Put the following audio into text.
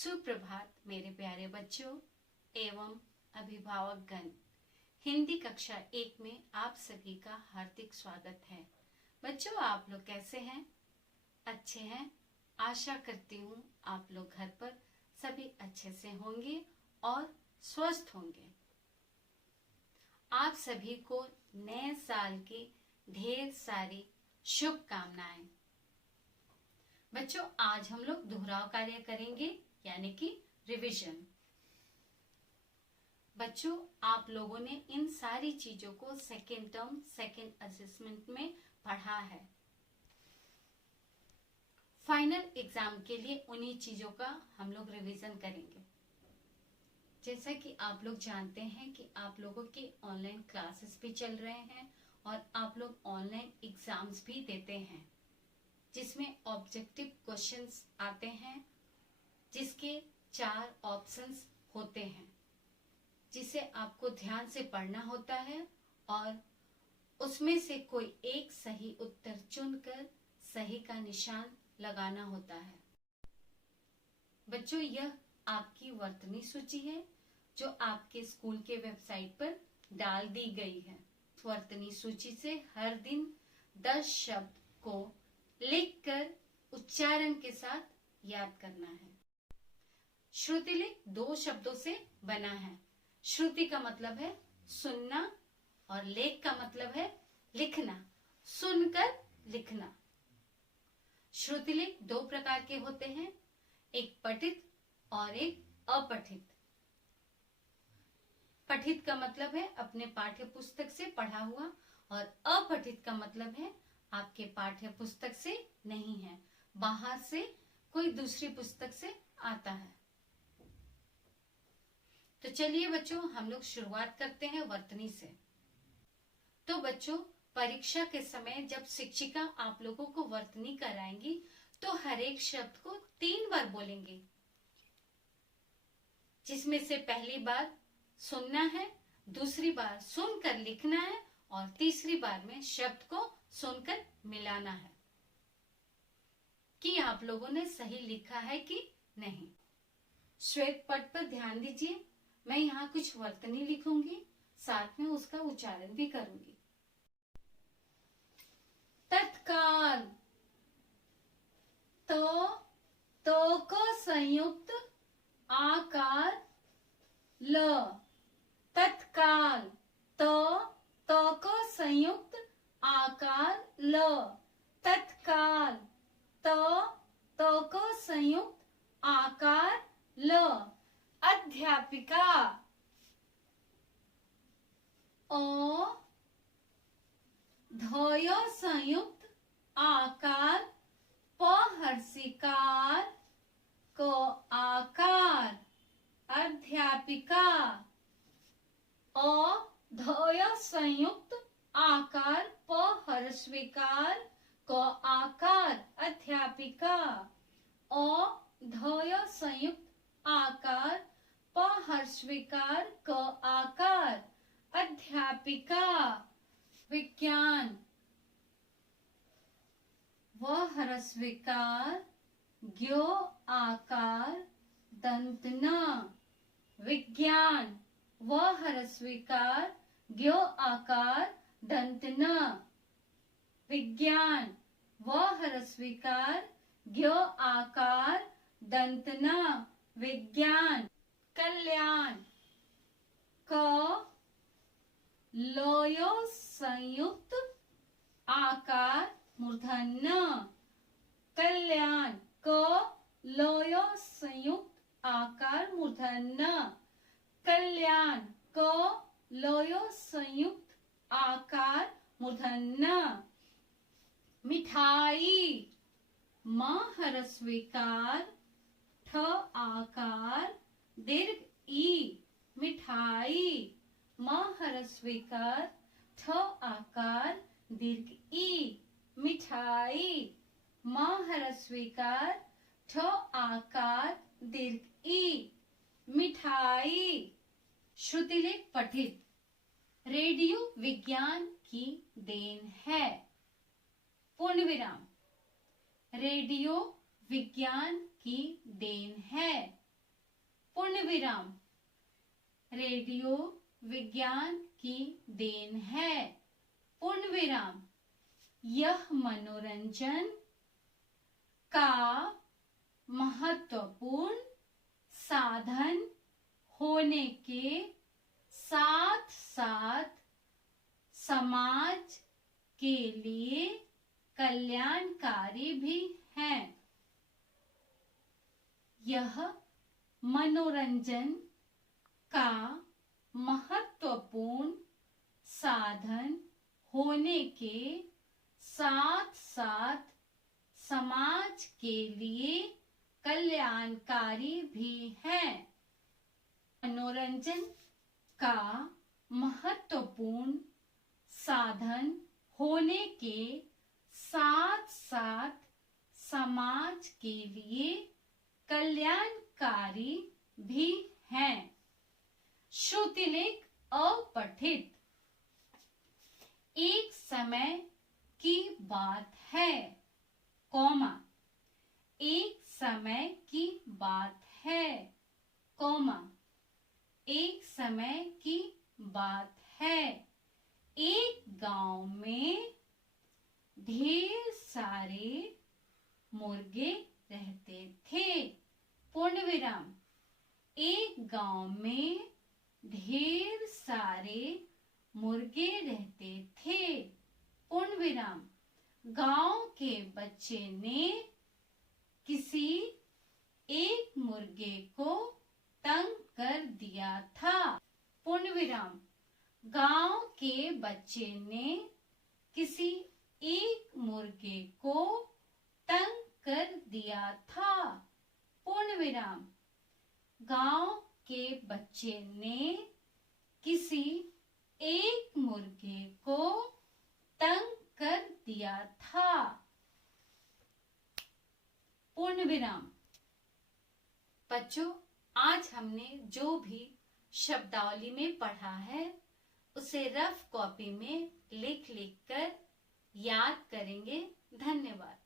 सुप्रभात मेरे प्यारे बच्चों एवं अभिभावक गण। हिंदी कक्षा 1 में आप सभी का हार्दिक स्वागत है। बच्चों, आप लोग कैसे हैं? अच्छे हैं? आशा करती हूँ आप लोग घर पर सभी अच्छे से होंगे और स्वस्थ होंगे। आप सभी को नए साल की ढेर सारी शुभकामनाएं। बच्चों, आज हम लोग दोहराव कार्य करेंगे यानी कि रिवीजन। बच्चों, आप लोगों ने इन सारी चीजों को सेकेंड टर्म सेकेंड असेसमेंट में पढ़ा है। फाइनल एग्जाम के लिए उन्हीं चीजों का हम लोग रिवीजन करेंगे। जैसा कि आप लोग जानते हैं कि आप लोगों के ऑनलाइन क्लासेस भी चल रहे हैं और आप लोग ऑनलाइन एग्जाम्स भी देते हैं, जिसमें ऑब्जेक्टिव क्वेश्चंस आते हैं, जिसके 4 ऑप्शंस होते हैं, जिसे आपको ध्यान से पढ़ना होता है और उसमें से कोई एक सही उत्तर चुनकर सही का निशान लगाना होता है। बच्चों, यह आपकी वर्तनी सूची है जो आपके स्कूल के वेबसाइट पर डाल दी गई है। वर्तनी सूची से हर दिन 10 शब्द को लिखकर उच्चारण के साथ याद करना है। श्रुतिलेख 2 शब्दों से बना है। श्रुति का मतलब है सुनना और लेख का मतलब है लिखना, सुनकर लिखना। श्रुतिलेख 2 प्रकार के होते हैं, एक पठित और एक अपठित। पठित का मतलब है अपने पाठ्य पुस्तक से पढ़ा हुआ और अपठित का मतलब है आपके पाठ्य पुस्तक से नहीं है, बाहर से कोई दूसरी पुस्तक से आता है। तो चलिए बच्चों, हम लोग शुरुआत करते हैं वर्तनी से। तो बच्चों, परीक्षा के समय जब शिक्षिका आप लोगों को वर्तनी कराएंगी तो हर एक शब्द को 3 बार बोलेंगे, जिसमें से पहली बार सुनना है, दूसरी बार सुनकर लिखना है और तीसरी बार में शब्द को सुनकर मिलाना है कि आप लोगों ने सही लिखा है कि नहीं। श्वेत पट पर ध्यान दीजिए, मैं यहाँ कुछ वर्तनी लिखूंगी, साथ में उसका उच्चारण भी करूंगी। तत्काल, तो को संयुक्त आकार ल। तत्काल, तो को संयुक्त आकार ल। तत्काल, तो को संयुक्त आकार ल। अध्यापिका, ओ धोयो संयुक्त आकार प हर्षिकार को आकार। अध्यापिका, ओ धोयो संयुक्त आकार प हर्षविकार को आकार। अध्यापिका, ओ धोयो संयुक्त आकार प हर्षविकार को आकार। अध्यापिका। विज्ञान, व ह्रस्वकार ज्ञो आकार दंत न। विज्ञान, व ह्रस्वकार ज्ञो आकार दंत न। विज्ञान, व ह्रस्वकार ज्ञो आकार दंत न। विज्ञान। कल्याण, क लोयो संयुक्त आकार मूर्धन्य। कल्याण, क लोयो संयुक्त आकार मूर्धन्य। कल्याण, क लोयो संयुक्त आकार मूर्धन्य। मिठाई, म ह्रस्वकार ठ आकार दीर्घ ई। मिठाई, म ह्रस्वकार ठ आकार दीर्घ ई। मिठाई, म ह्रस्वकार ठ आकार दीर्घ ई। मिठाई। श्रुतिलेख पठित, रेडियो विज्ञान की देन है। पूर्ण विराम। रेडियो विज्ञान की देन है। पूर्ण विराम, रेडियो विज्ञान की देन है। पूर्ण विराम, यह मनोरंजन का महत्वपूर्ण साधन होने के साथ साथ समाज के लिए कल्याणकारी भी है। यह मनोरंजन का महत्वपूर्ण साधन होने के साथ साथ समाज के लिए कल्याणकारी भी है। मनोरंजन का महत्वपूर्ण साधन होने के साथ साथ समाज के लिए कल्याणकारी भी है। श्रुतिलेख अपठित। एक समय की बात है, कॉमा, एक समय की बात है, कॉमा, एक समय की बात है, एक गांव में ढेर सारे मुर्गे रहते थे। पूर्ण विराम, एक गांव में ढेर सारे मुर्गे रहते थे। पूर्ण विराम, गांव के बच्चे ने किसी एक मुर्गे को तंग कर दिया था। पूर्ण विराम, गांव के बच्चे ने किसी एक मुर्गे को तंग कर दिया था। पूर्ण विराम, गांव के बच्चे ने किसी एक मुर्गे को तंग कर दिया था। पूर्ण विराम। बच्चों, आज हमने जो भी शब्दावली में पढ़ा है उसे रफ कॉपी में लिख लिख कर याद करेंगे। धन्यवाद।